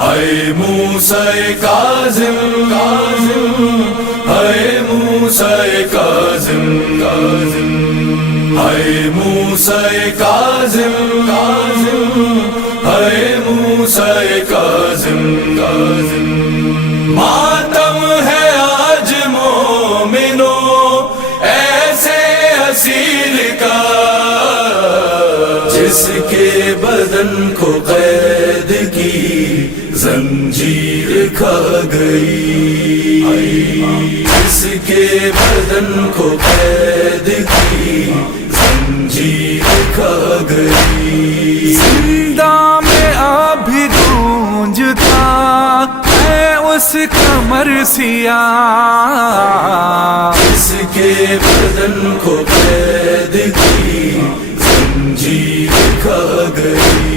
ہائے موسیٰ کاظم ہائے موسیٰ کاظم ہائے موسیٰ کاظم ہائے موسیٰ کاظم ماتم ہے آج مومنو ایسے اسیر کا جس کے بدن کو قید کی زنجیر کھا گئی، جس کے بدن کو قید کی زنجیر کھا گئی۔ زندہ میں ابھی گونجتا ہے اس کا مرثیہ، جس کے بدن کو قید کی زنجیر کھا گئی۔